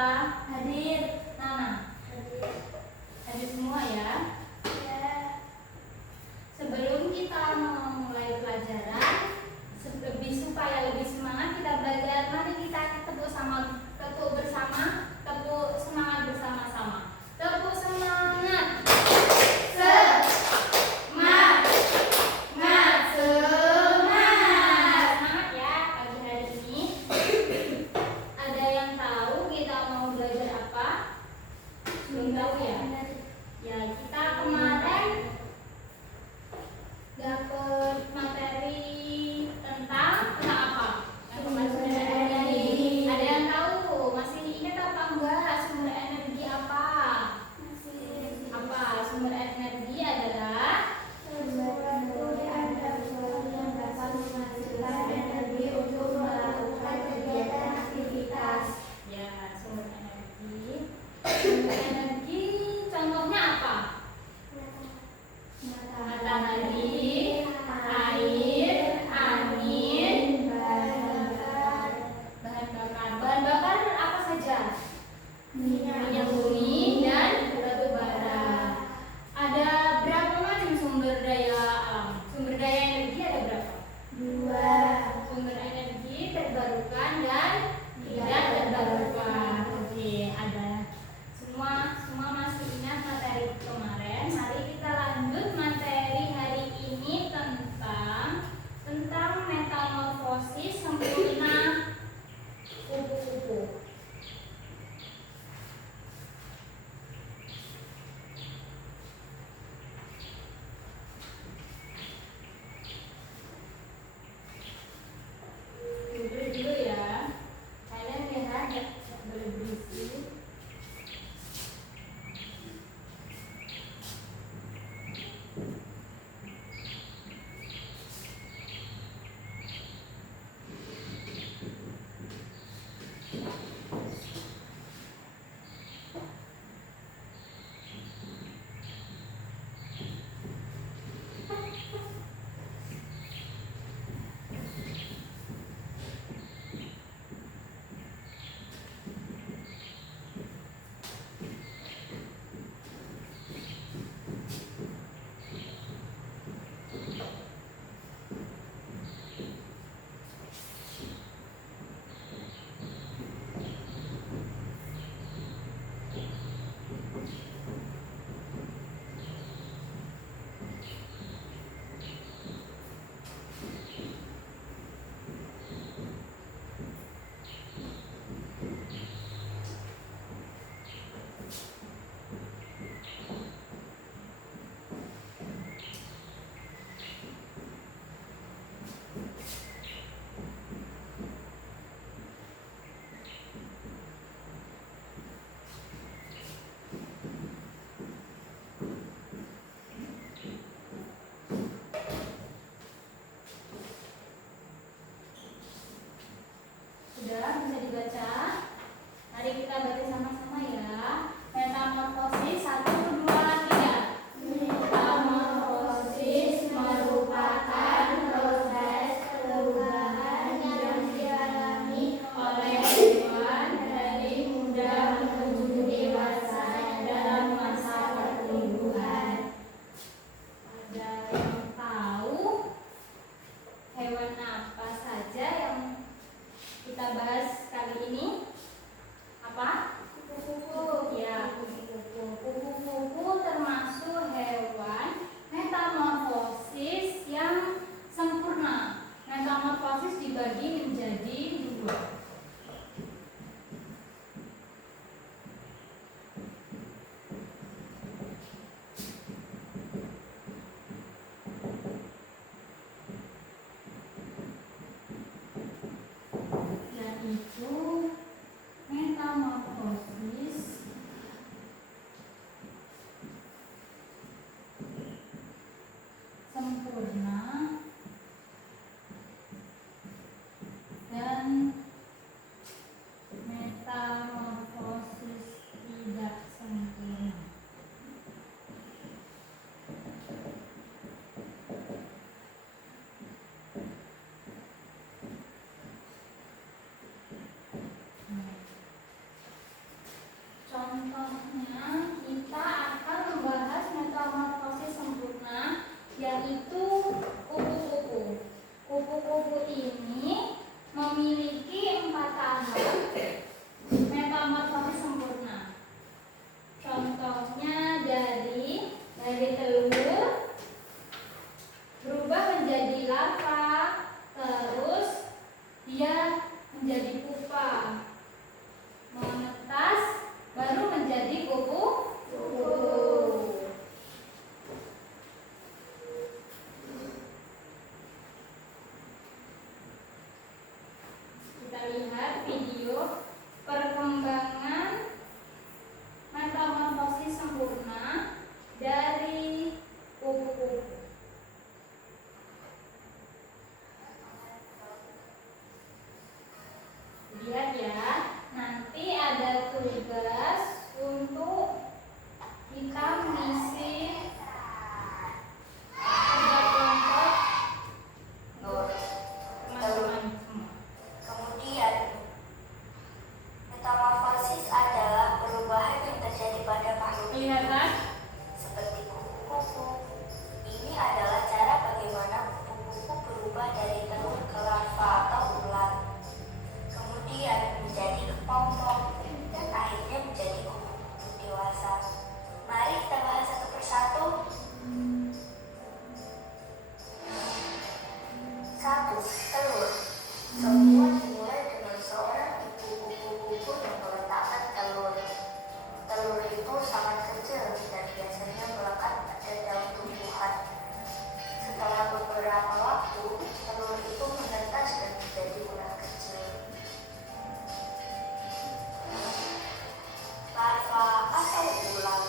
Agatha hadir. Nana hadir semua ya. Sebelum kita memulai pelajaran, supaya lebih semangat kita belajar, mari kita tepuk bersama, tepuk semangat bersama-sama. Tepuk semangat. Semangat ya pagi hari ini. Ada yang tahu kita mau belajar apa? Belum tahu ya? Ya, kita kemarin dapat materi tentang apa? Yang kemarin sumber energi. Ada yang tahu? Masih ingat apa enggak sumber energi apa? Apa? Sumber energi adalah Sesuatu yang dapat menghasilkan energi untuk melakukan kegiatan aktivitas. ya sumber energi. Sumber energi contohnya apa? Matahari, air, angin, bahan bakar. Bahan bakar apa saja? Minyak bumi dan batu bara. Ada berapa macam sumber daya alam? Sumber daya energi ada berapa? 2. Sumber energi terbarukan dan tidak terbarukan. Oke, ada. Semua masih ingat materi kemarin. Mari kita lanjut materi hari ini tentang metamorfosis sempurna kupu-kupu. Duduk dulu ya. Kalian lihat ya, boleh berisik. Sudah bisa dibaca? Mari kita baca sama-sama ya. Metamorfosis 1, 2, 3. Metamorfosis merupakan proses perubahan yang dialami oleh hewan dari muda menuju dewasa dalam masa pertumbuhan. Ada yang tahu hewan apa saja yang kita bahas kali ini? Apa? Kupu-kupu. Ya, kupu-kupu. Kupu-kupu termasuk hewan metamorfosis yang sempurna. Metamorfosis dibagi menjadi 2. Yaitu metamorfosis sempurna dan Lihat ya, nanti ada tugas untuk kita mengisi kerja kelompok teman-teman semua. Kemudian, metamorfosis adalah perubahan yang terjadi pada makhluk Lihat kan? seperti kupu-kupu. Ini adalah cara bagaimana kupu-kupu berubah dari telur ke larva atau ular, kemudian menjadi kepompong, dan akhirnya menjadi kupu-kupu dewasa. Mari kita bahas satu persatu. 1. Telur. Semua dimulai dengan seorang ibu kupu-kupu yang meletakkan telur. Telur itu sangat kecil dan biasanya melekat pada daun tumbuhan. Setelah beberapa waktu, telur itu menetas dan menjadi ular kecil. Larva atau ular.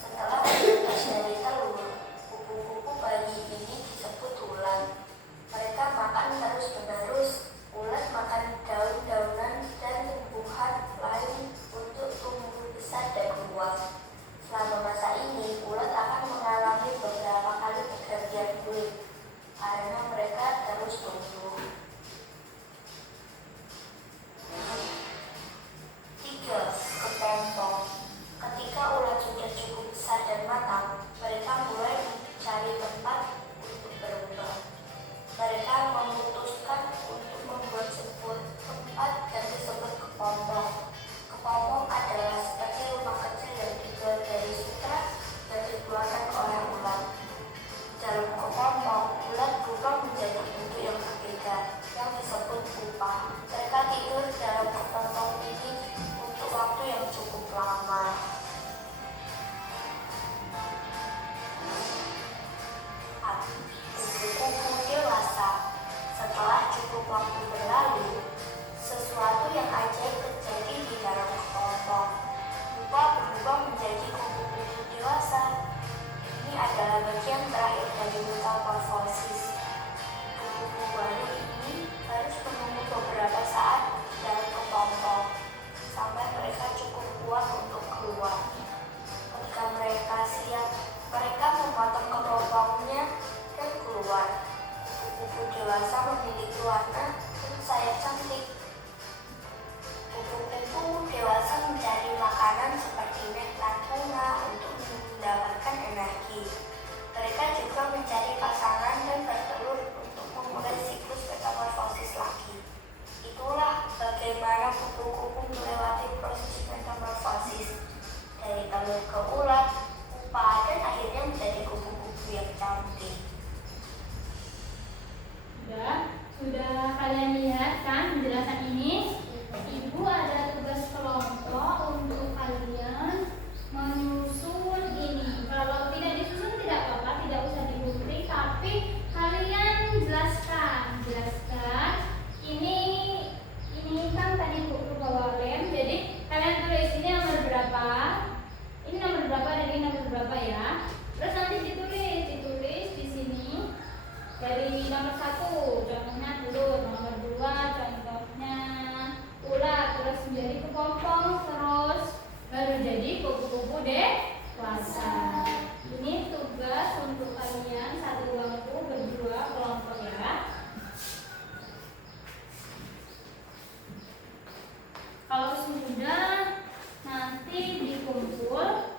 Setelah menetas dari telur, kupu-kupu bayi ini disebut ular. Mereka makan terus-menerus. Ulat makan daun-daunan dan tumbuhan lain untuk tumbuh besar dan luas. Selama masa ini, ulat akan mengalami beberapa kali pergantian kulit karena mereka terus tumbuh. 3. Kepompong. Ketika ulat sudah cukup besar dan matang, mereka mulai mencari tempat untuk berkembang. Mereka memutuskan untuk membuat sebuah tempat yang disebut kepompong. Kepompong adalah seperti rumah kecil yang dibuat dari sutra dan dikeluarkan oleh ulat. Dalam kepompong, ulat berubah menjadi bentuk yang berbeda yang disebut pupa. Mereka tidur dalam kepompong ini untuk waktu yang cukup lama. Kupu-kupu dewasa. Setelah cukup waktu berlalu, sesuatu yang ajaib terjadi di dalam kepompong. Pupa berubah menjadi kupu-kupu dewasa. Ini adalah bagian terakhir dari metamorfosis. Kupu-kupu baru ini harus menunggu beberapa saat di dalam kepompong sampai mereka cukup kuat untuk keluar. Ketika mereka siap, mereka memotong kepompongnya dan keluar. Kupu-kupu dewasa memiliki warna dan sayap cantik. Kupu-kupu dewasa mencari makanan seperti nektar bunga untuk mendapatkan energi. Mereka juga mencari pasangan dan bertelur untuk memulai siklus metamorfosis lagi. Itulah bagaimana kupu-kupu melewati proses metamorfosis dari telur ke ulat, pupa, dan akhirnya menjadi kupu-kupu yang cantik. Sudah kalian lihat kan penjelasan ini? Ibu ada tugas kelompok untuk kalian menyusun ini. Kalau tidak disusun tidak apa-apa, tidak usah digunting, tapi kalian jelaskan. Ini kan tadi buku bawa lem, jadi kalian tulis ini nomor berapa, ini nomor berapa dan ini nomor berapa ya. Terus nanti ditulis di sini dari nomor 1 contohnya telur, nomor 2 contohnya ulat, terus menjadi kepompong, terus baru jadi kupu-kupu dewasa. Ini tugas untuk kalian satu waktu berdua kelompok ya. Kalau sudah nanti dikumpul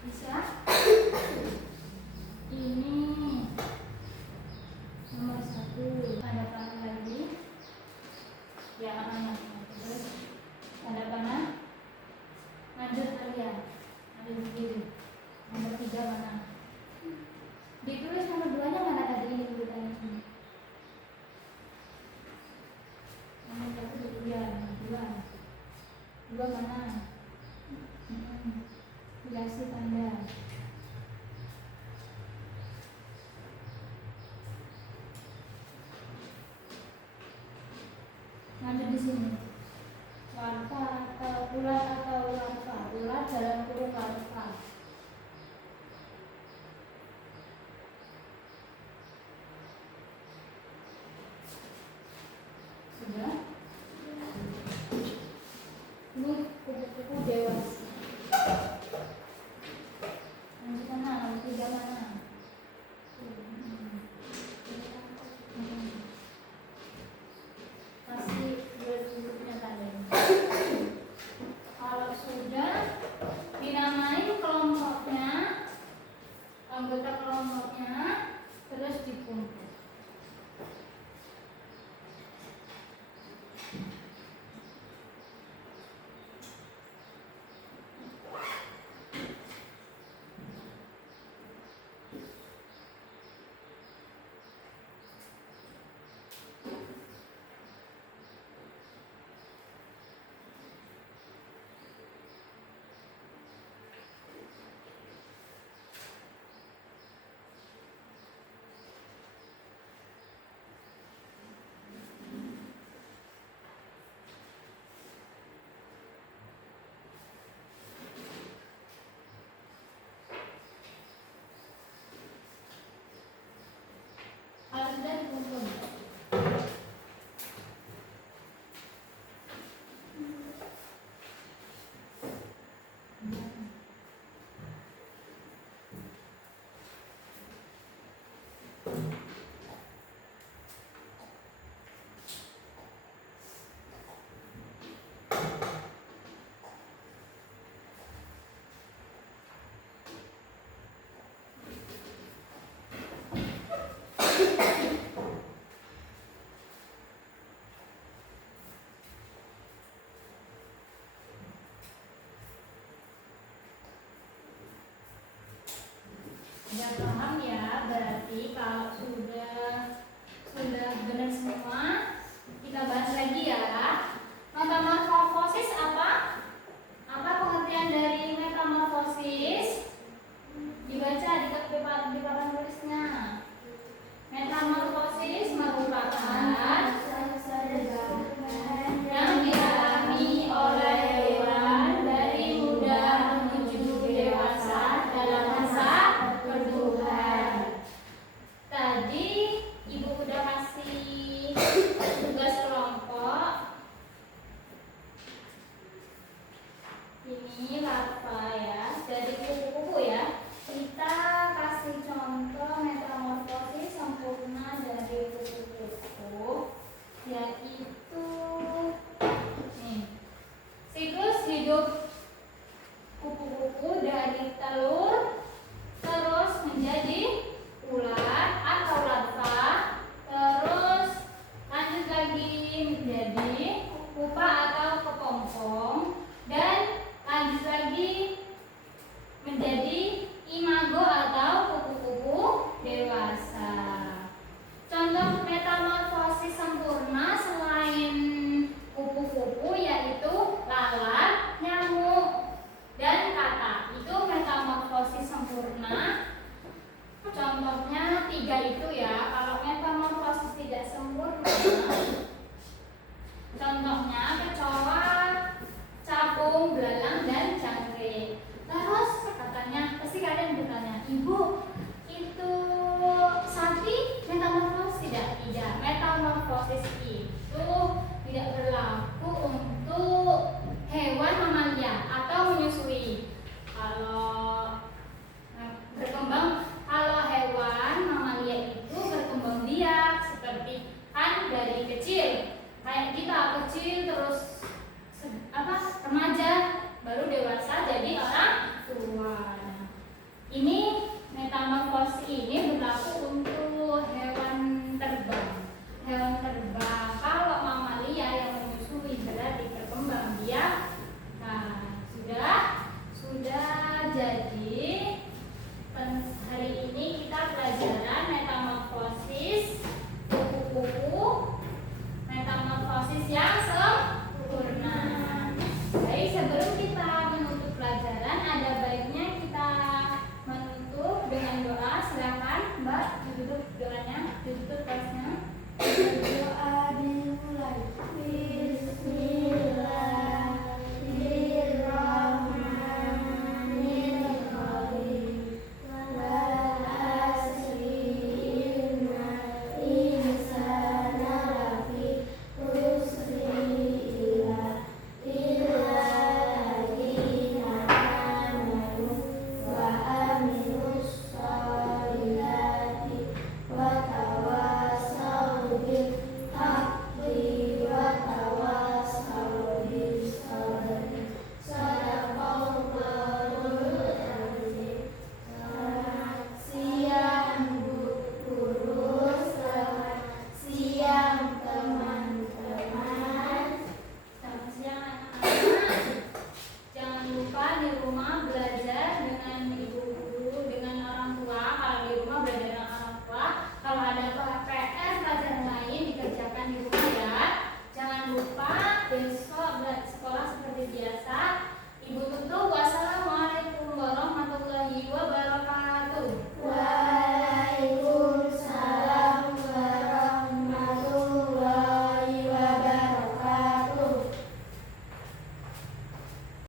bisa. Ini nomor 1. Ada panah lagi ya, terus ada panah lanjut kalian ambil begini. Nomor 3 mana? Ditulis nomor 2-nya mana tadi ini tulisannya sini. Nomor 1 dulu ya, nomor 2 mana? Sudah paham ya? Berarti kalau sudah benar semua, kita bahas lagi ya. Metamorfosis apa? Apa pengertian dari metamorfosis? Dibaca di papan tulisnya. Metamorfosis merupakan yang dialami oleh hewan dari muda menuju dewasa dalam masa pertumbuhan. Tadi Ibu udah kasih tugas kelompok. Ini larva ya, dari kupu-kupu ya. Kita kasih contoh metamorfosis sempurna dari kupu-kupu, yaitu nih, siklus hidup kupu-kupu dari telur terus menjadi ular atau larva, terus lanjut lagi menjadi pupa atau kepompong, dan lanjut lagi menjadi imago atau kupu-kupu dewasa. Contoh metamorfosis sempurna selain kupu-kupu yaitu lalat, nyamuk, dan katak. Itu metamorfosis sempurna. Contohnya 3 itu ya. Kalau metamorfosis tidak sempurna, contohnya kecoa, capung, belalang, dan jangkrik. Terus katanya, pasti kalian bertanya, Ibu, itu sapi metamorfosis tidak? Tidak. Metamorfosis itu tidak berlaku untuk hewan mamalia atau menyusui. Kalau hewan mamalia itu berkembang biak, seperti kan dari kecil, kayak kita kecil terus remaja, baru dewasa jadi orang tua. Ini metamorfosis ini berlaku untuk hewan terbang. Hewan terbang kalau mamalia yang menyusui berarti berkembang biak. Nah, sudah jadi hari ini kita pelajaran metamorfosis kupu-kupu, metamorfosis yang sempurna. Baik, sebelum kita menutup pelajaran, ada baiknya kita menutup dengan doa. Silakan, Mbak.